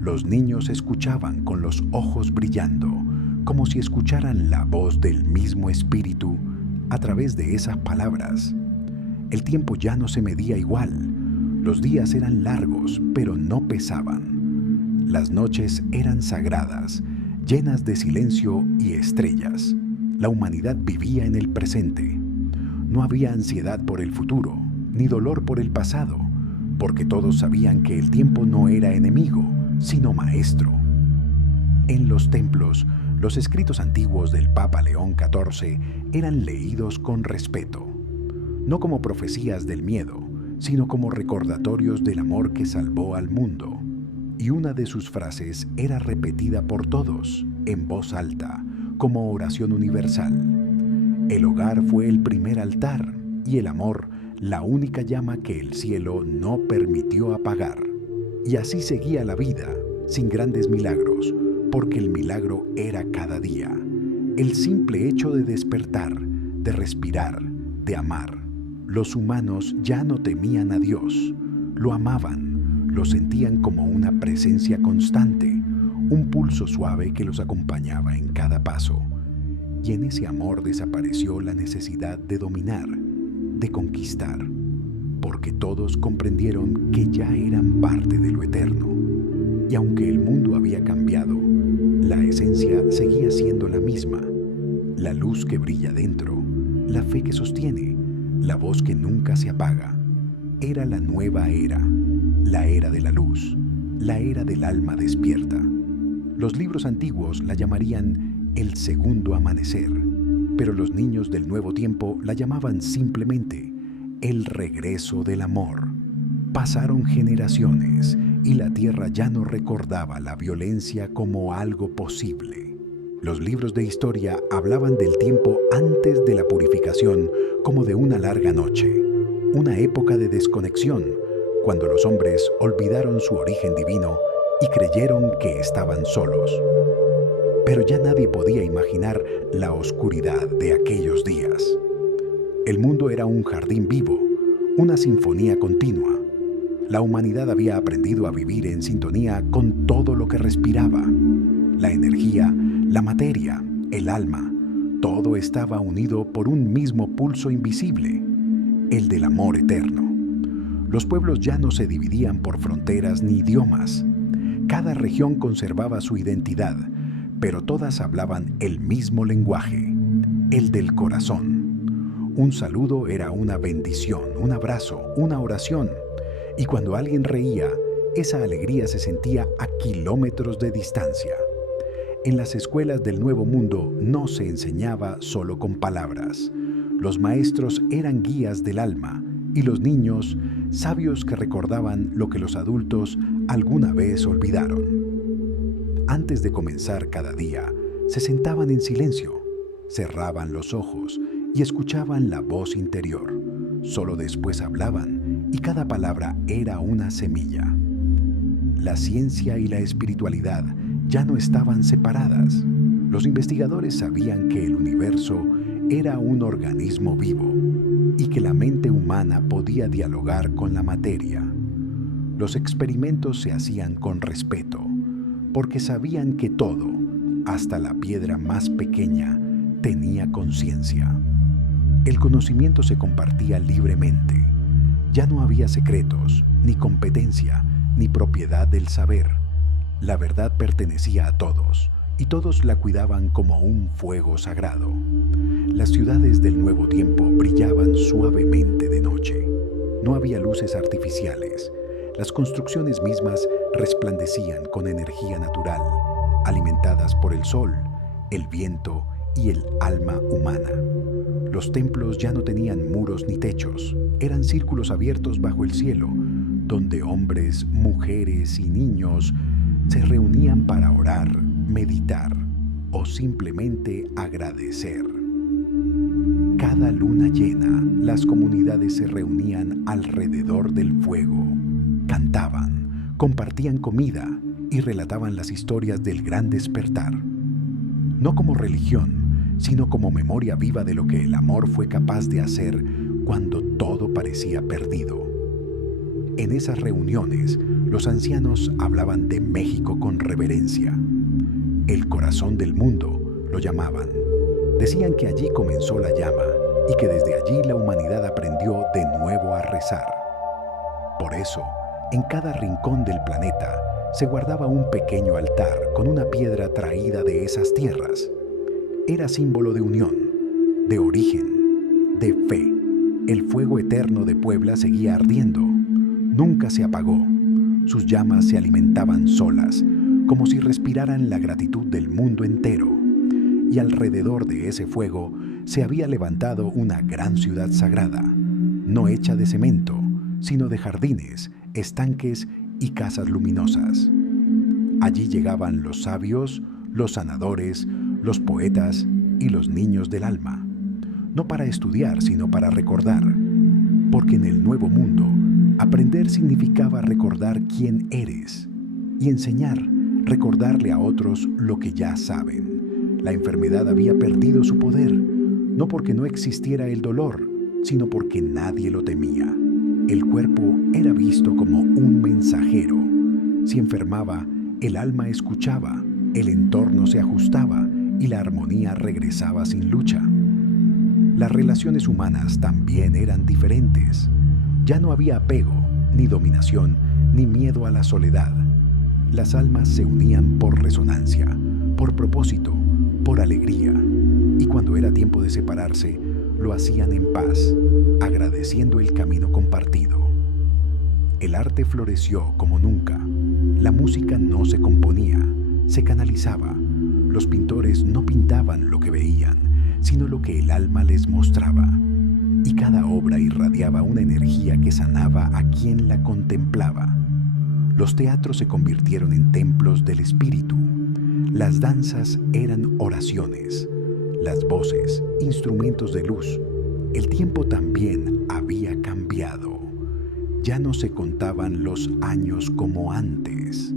Los niños escuchaban con los ojos brillando, como si escucharan la voz del mismo Espíritu a través de esas palabras. El tiempo ya no se medía igual. Los días eran largos, pero no pesaban. Las noches eran sagradas, llenas de silencio y estrellas. La humanidad vivía en el presente. No había ansiedad por el futuro, ni dolor por el pasado, porque todos sabían que el tiempo no era enemigo, sino maestro. En los templos, los escritos antiguos del Papa León XIV eran leídos con respeto, no como profecías del miedo, sino como recordatorios del amor que salvó al mundo. Y una de sus frases era repetida por todos, en voz alta, como oración universal. El hogar fue el primer altar y el amor la única llama que el cielo no permitió apagar. Y así seguía la vida, sin grandes milagros, porque el milagro era cada día. El simple hecho de despertar, de respirar, de amar. Los humanos ya no temían a Dios, lo amaban, lo sentían como una presencia constante, un pulso suave que los acompañaba en cada paso. Y en ese amor desapareció la necesidad de dominar, de conquistar, porque todos comprendieron que ya eran parte de lo eterno. Y aunque el mundo había cambiado, la esencia seguía siendo la misma. La luz que brilla dentro, la fe que sostiene, la voz que nunca se apaga. Era la nueva era, la era de la luz, la era del alma despierta. Los libros antiguos la llamarían el segundo amanecer, pero los niños del nuevo tiempo la llamaban simplemente el regreso del amor. Pasaron generaciones y la tierra ya no recordaba la violencia como algo posible. Los libros de historia hablaban del tiempo antes de la purificación como de una larga noche, una época de desconexión, cuando los hombres olvidaron su origen divino y creyeron que estaban solos. Pero ya nadie podía imaginar la oscuridad de aquellos días. El mundo era un jardín vivo, una sinfonía continua. La humanidad había aprendido a vivir en sintonía con todo lo que respiraba. La energía, la materia, el alma, todo estaba unido por un mismo pulso invisible, el del amor eterno. Los pueblos ya no se dividían por fronteras ni idiomas. Cada región conservaba su identidad, pero todas hablaban el mismo lenguaje, el del corazón. Un saludo era una bendición, un abrazo, una oración. Y cuando alguien reía, esa alegría se sentía a kilómetros de distancia. En las escuelas del Nuevo Mundo no se enseñaba solo con palabras. Los maestros eran guías del alma y los niños, sabios que recordaban lo que los adultos alguna vez olvidaron. Antes de comenzar cada día, se sentaban en silencio, cerraban los ojos y escuchaban la voz interior. Solo después hablaban y cada palabra era una semilla. La ciencia y la espiritualidad ya no estaban separadas. Los investigadores sabían que el universo era un organismo vivo y que la mente humana podía dialogar con la materia. Los experimentos se hacían con respeto, porque sabían que todo, hasta la piedra más pequeña, tenía conciencia. El conocimiento se compartía libremente. Ya no había secretos, ni competencia, ni propiedad del saber. La verdad pertenecía a todos, y todos la cuidaban como un fuego sagrado. Las ciudades del nuevo tiempo brillaban suavemente de noche. No había luces artificiales. Las construcciones mismas resplandecían con energía natural, alimentadas por el sol, el viento y el alma humana. Los templos ya no tenían muros ni techos, eran círculos abiertos bajo el cielo, donde hombres, mujeres y niños se reunían para orar, meditar o simplemente agradecer. Cada luna llena, las comunidades se reunían alrededor del fuego. Cantaban, compartían comida y relataban las historias del gran despertar. No como religión, sino como memoria viva de lo que el amor fue capaz de hacer cuando todo parecía perdido. En esas reuniones, los ancianos hablaban de México con reverencia. El corazón del mundo lo llamaban. Decían que allí comenzó la llama y que desde allí la humanidad aprendió de nuevo a rezar. Por eso, en cada rincón del planeta se guardaba un pequeño altar con una piedra traída de esas tierras. Era símbolo de unión, de origen, de fe. El fuego eterno de Puebla seguía ardiendo. Nunca se apagó. Sus llamas se alimentaban solas, como si respiraran la gratitud del mundo entero. Y alrededor de ese fuego se había levantado una gran ciudad sagrada, no hecha de cemento, sino de jardines, estanques y casas luminosas. Allí llegaban los sabios, los sanadores, los poetas y los niños del alma, no para estudiar, sino para recordar, porque en el Nuevo Mundo, aprender significaba recordar quién eres y enseñar, recordarle a otros lo que ya saben. La enfermedad había perdido su poder, no porque no existiera el dolor, sino porque nadie lo temía. El cuerpo era visto como un mensajero. Si enfermaba, el alma escuchaba, el entorno se ajustaba y la armonía regresaba sin lucha. Las relaciones humanas también eran diferentes. Ya no había apego, ni dominación, ni miedo a la soledad. Las almas se unían por resonancia, por propósito, por alegría. Y cuando era tiempo de separarse, lo hacían en paz, agradeciendo el camino compartido. El arte floreció como nunca. La música no se componía, se canalizaba. Los pintores no pintaban lo que veían, sino lo que el alma les mostraba. Y cada obra irradiaba una energía que sanaba a quien la contemplaba. Los teatros se convirtieron en templos del espíritu. Las danzas eran oraciones, las voces, instrumentos de luz. El tiempo también había cambiado. Ya no se contaban los años como antes.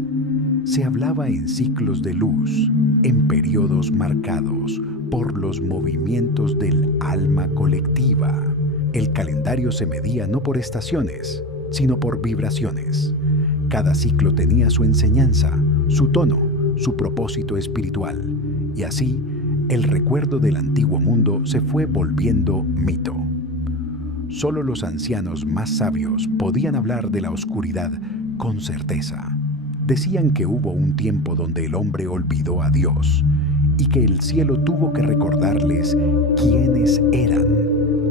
Se hablaba en ciclos de luz, en periodos marcados por los movimientos del alma colectiva. El calendario se medía no por estaciones, sino por vibraciones. Cada ciclo tenía su enseñanza, su tono, su propósito espiritual, y así el recuerdo del antiguo mundo se fue volviendo mito. Solo los ancianos más sabios podían hablar de la oscuridad con certeza. Decían que hubo un tiempo donde el hombre olvidó a Dios y que el cielo tuvo que recordarles quiénes eran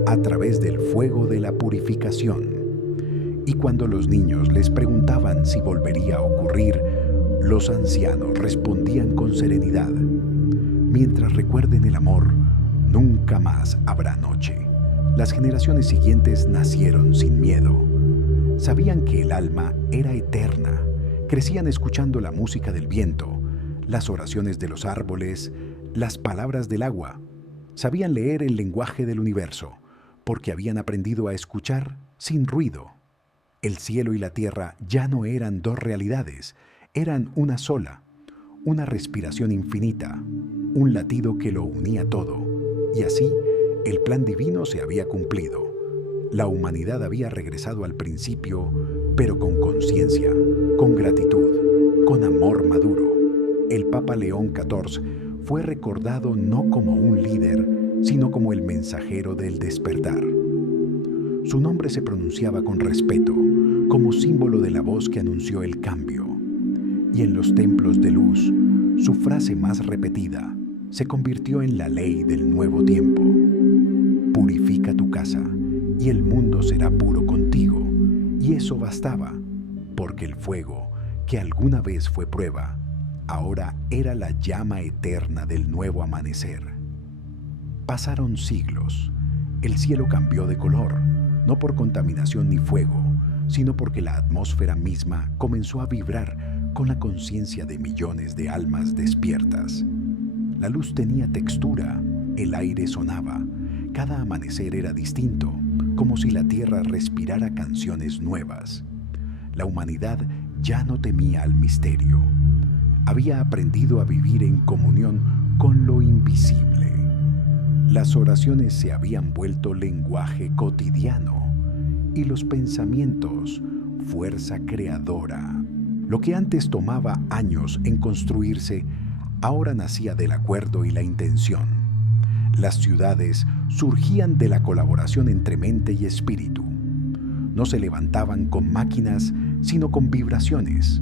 a través del fuego de la purificación. Y cuando los niños les preguntaban si volvería a ocurrir, los ancianos respondían con serenidad: mientras recuerden el amor, nunca más habrá noche. Las generaciones siguientes nacieron sin miedo. Sabían que el alma era eterna. Crecían escuchando la música del viento, las oraciones de los árboles, las palabras del agua. Sabían leer el lenguaje del universo, porque habían aprendido a escuchar sin ruido. El cielo y la tierra ya no eran dos realidades, eran una sola, una respiración infinita, un latido que lo unía todo. Y así, el plan divino se había cumplido. La humanidad había regresado al principio, pero con conciencia, con gratitud, con amor maduro. El Papa León XIV fue recordado no como un líder, sino como el mensajero del despertar. Su nombre se pronunciaba con respeto, como símbolo de la voz que anunció el cambio. Y en los templos de luz, su frase más repetida se convirtió en la ley del nuevo tiempo. Purifica tu casa y el mundo será puro contigo. Y eso bastaba, porque el fuego, que alguna vez fue prueba, ahora era la llama eterna del nuevo amanecer. Pasaron siglos. El cielo cambió de color, no por contaminación ni fuego, sino porque la atmósfera misma comenzó a vibrar con la conciencia de millones de almas despiertas. La luz tenía textura, el aire sonaba, cada amanecer era distinto, como si la tierra respirara canciones nuevas. La humanidad ya no temía al misterio. Había aprendido a vivir en comunión con lo invisible. Las oraciones se habían vuelto lenguaje cotidiano y los pensamientos fuerza creadora. Lo que antes tomaba años en construirse, ahora nacía del acuerdo y la intención. Las ciudades surgían de la colaboración entre mente y espíritu. No se levantaban con máquinas, sino con vibraciones.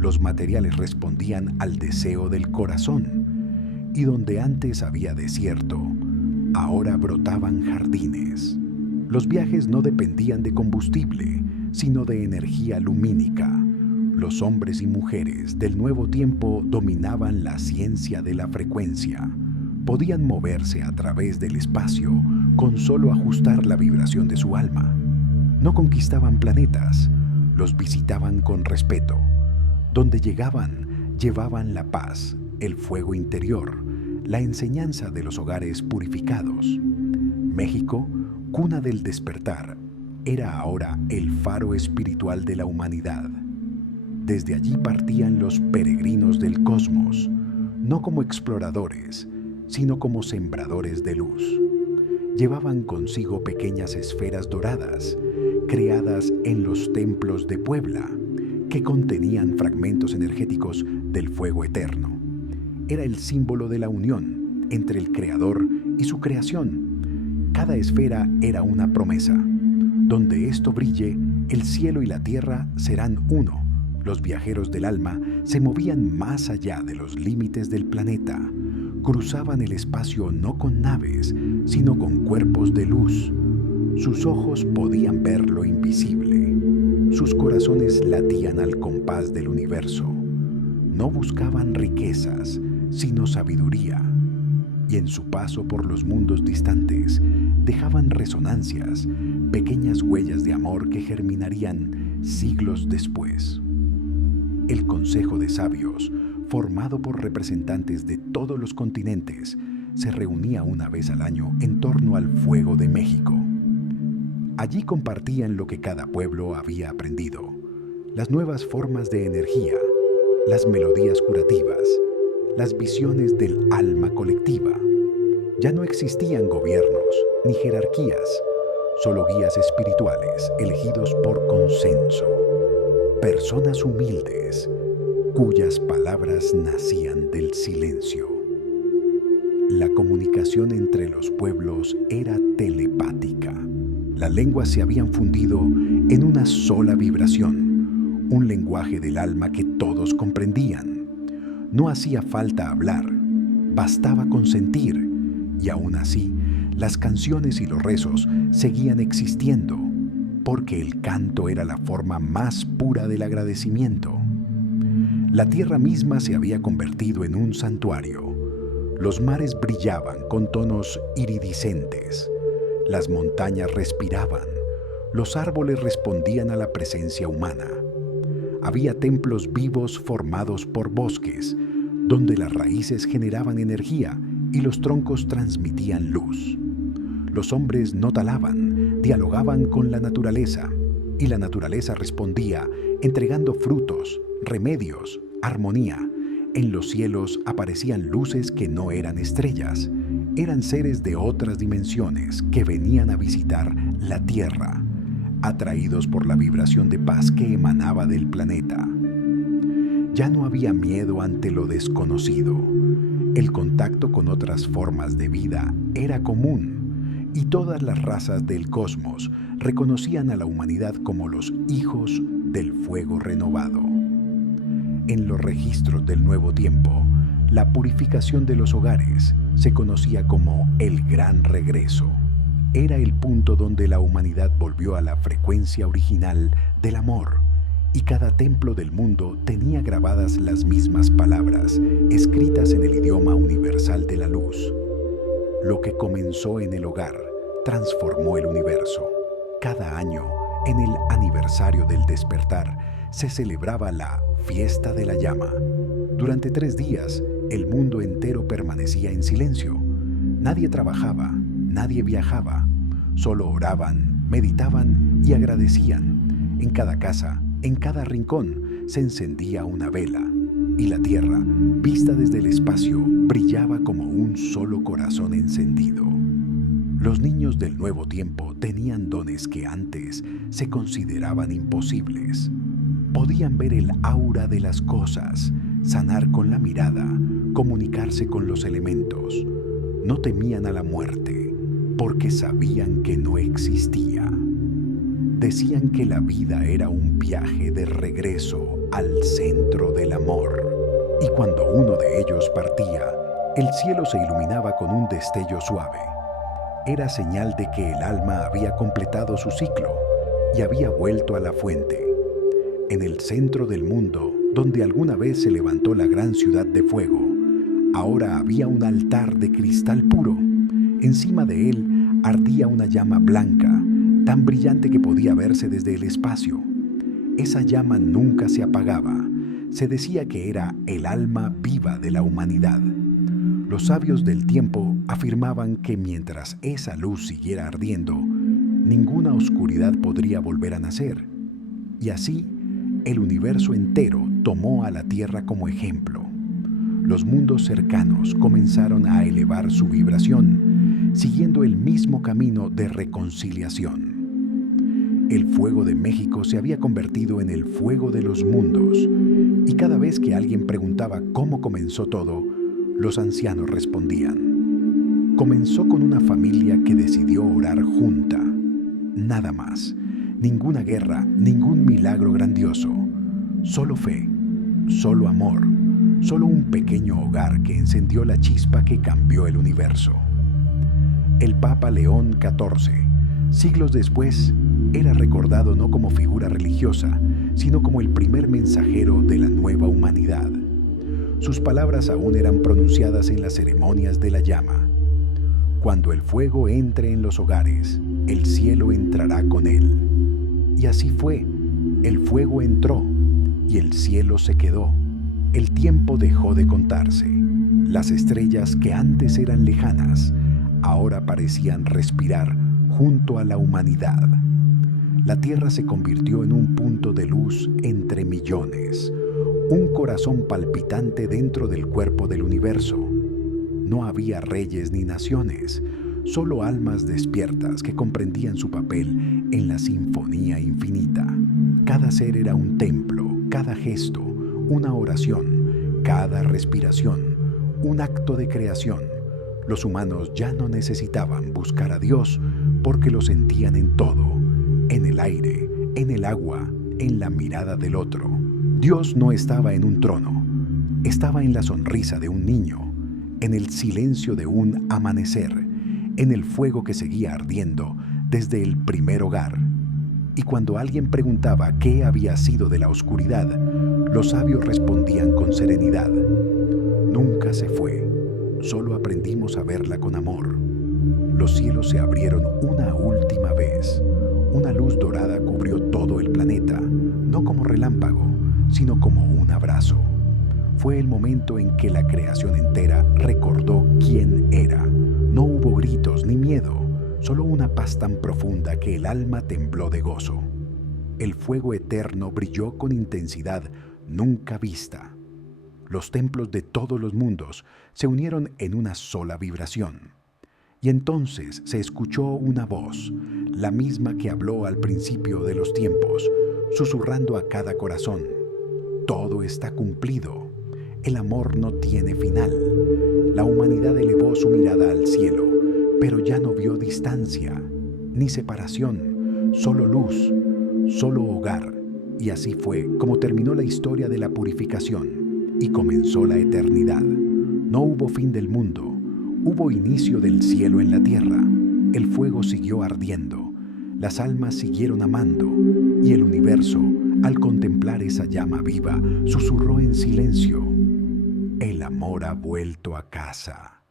Los materiales respondían al deseo del corazón. Y donde antes había desierto, ahora brotaban jardines. Los viajes no dependían de combustible, sino de energía lumínica. Los hombres y mujeres del nuevo tiempo dominaban la ciencia de la frecuencia. Podían moverse a través del espacio con solo ajustar la vibración de su alma. No conquistaban planetas, los visitaban con respeto. Donde llegaban, llevaban la paz, el fuego interior, la enseñanza de los hogares purificados. México, cuna del despertar, era ahora el faro espiritual de la humanidad. Desde allí partían los peregrinos del cosmos, no como exploradores, sino como sembradores de luz. Llevaban consigo pequeñas esferas doradas, creadas en los templos de Puebla, que contenían fragmentos energéticos del fuego eterno. Era el símbolo de la unión entre el Creador y su creación. Cada esfera era una promesa. Donde esto brille, el cielo y la tierra serán uno. Los viajeros del alma se movían más allá de los límites del planeta. Cruzaban el espacio no con naves, sino con cuerpos de luz. Sus ojos podían ver lo invisible. Sus corazones latían al compás del universo. No buscaban riquezas, sino sabiduría. Y en su paso por los mundos distantes, dejaban resonancias, pequeñas huellas de amor que germinarían siglos después. El Consejo de Sabios, formado por representantes de todos los continentes, se reunía una vez al año en torno al fuego de México. Allí compartían lo que cada pueblo había aprendido, las nuevas formas de energía, las melodías curativas, las visiones del alma colectiva. Ya no existían gobiernos ni jerarquías, solo guías espirituales elegidos por consenso. Personas humildes, cuyas palabras nacían del silencio. La comunicación entre los pueblos era telepática. Las lenguas se habían fundido en una sola vibración, un lenguaje del alma que todos comprendían. No hacía falta hablar, bastaba consentir, y aún así, las canciones y los rezos seguían existiendo, porque el canto era la forma más pura del agradecimiento. La tierra misma se había convertido en un santuario. Los mares brillaban con tonos iridiscentes, las montañas respiraban, los árboles respondían a la presencia humana. Había templos vivos formados por bosques, donde las raíces generaban energía y los troncos transmitían luz. Los hombres no talaban, dialogaban con la naturaleza, y la naturaleza respondía, entregando frutos, remedios, armonía. En los cielos aparecían luces que no eran estrellas, eran seres de otras dimensiones que venían a visitar la Tierra, atraídos por la vibración de paz que emanaba del planeta. Ya no había miedo ante lo desconocido. El contacto con otras formas de vida era común, y todas las razas del cosmos reconocían a la humanidad como los hijos del fuego renovado. En los registros del Nuevo Tiempo, la purificación de los hogares se conocía como el Gran Regreso. Era el punto donde la humanidad volvió a la frecuencia original del amor, y cada templo del mundo tenía grabadas las mismas palabras, escritas en el idioma universal de la luz. Lo que comenzó en el hogar transformó el universo. Cada año, en el aniversario del despertar, se celebraba la Fiesta de la Llama. Durante 3 días, el mundo entero permanecía en silencio. Nadie trabajaba, nadie viajaba. Solo oraban, meditaban y agradecían. En cada casa, en cada rincón, se encendía una vela. Y la tierra, vista desde el espacio, brillaba como un solo corazón encendido. Los niños del Nuevo Tiempo tenían dones que antes se consideraban imposibles. Podían ver el aura de las cosas, sanar con la mirada, comunicarse con los elementos. No temían a la muerte, porque sabían que no existía. Decían que la vida era un viaje de regreso al centro del amor. Y cuando uno de ellos partía, el cielo se iluminaba con un destello suave. Era señal de que el alma había completado su ciclo y había vuelto a la fuente. En el centro del mundo, donde alguna vez se levantó la gran ciudad de fuego, ahora había un altar de cristal puro. Encima de él ardía una llama blanca, tan brillante que podía verse desde el espacio. Esa llama nunca se apagaba. Se decía que era el alma viva de la humanidad. Los sabios del tiempo afirmaban que mientras esa luz siguiera ardiendo, ninguna oscuridad podría volver a nacer. Y así, el universo entero tomó a la Tierra como ejemplo. Los mundos cercanos comenzaron a elevar su vibración, siguiendo el mismo camino de reconciliación. El fuego de México se había convertido en el fuego de los mundos, y cada vez que alguien preguntaba cómo comenzó todo, los ancianos respondían: comenzó con una familia que decidió orar junta. Nada más, ninguna guerra, ningún milagro grandioso. Solo fe, solo amor, solo un pequeño hogar que encendió la chispa que cambió el universo. El Papa León XIV, siglos después, era recordado no como figura religiosa, sino como el primer mensajero de la nueva humanidad. Sus palabras aún eran pronunciadas en las ceremonias de la llama. Cuando el fuego entre en los hogares, el cielo entrará con él. Y así fue. El fuego entró y el cielo se quedó. El tiempo dejó de contarse. Las estrellas que antes eran lejanas, ahora parecían respirar junto a la humanidad. La Tierra se convirtió en un punto de luz entre millones, un corazón palpitante dentro del cuerpo del universo. No había reyes ni naciones, solo almas despiertas que comprendían su papel en la sinfonía infinita. Cada ser era un templo, cada gesto, una oración, cada respiración, un acto de creación. Los humanos ya no necesitaban buscar a Dios porque lo sentían en todo, en el aire, en el agua, en la mirada del otro. Dios no estaba en un trono, estaba en la sonrisa de un niño, en el silencio de un amanecer, en el fuego que seguía ardiendo desde el primer hogar. Y cuando alguien preguntaba qué había sido de la oscuridad, los sabios respondían con serenidad: nunca se fue, solo aprendimos a verla con amor. Los cielos se abrieron una última vez. Una luz dorada cubrió todo el planeta, no como relámpago, sino como un abrazo. Fue el momento en que la creación entera recordó quién era. No hubo gritos ni miedo, solo una paz tan profunda que el alma tembló de gozo. El fuego eterno brilló con intensidad nunca vista. Los templos de todos los mundos se unieron en una sola vibración. Y entonces se escuchó una voz, la misma que habló al principio de los tiempos, susurrando a cada corazón: todo está cumplido. El amor no tiene final. La humanidad elevó su mirada al cielo, pero ya no vio distancia, ni separación, solo luz, solo hogar. Y así fue como terminó la historia de la purificación y comenzó la eternidad. No hubo fin del mundo, hubo inicio del cielo en la tierra. El fuego siguió ardiendo, las almas siguieron amando, y el universo, al contemplar esa llama viva, susurró en silencio: el amor ha vuelto a casa.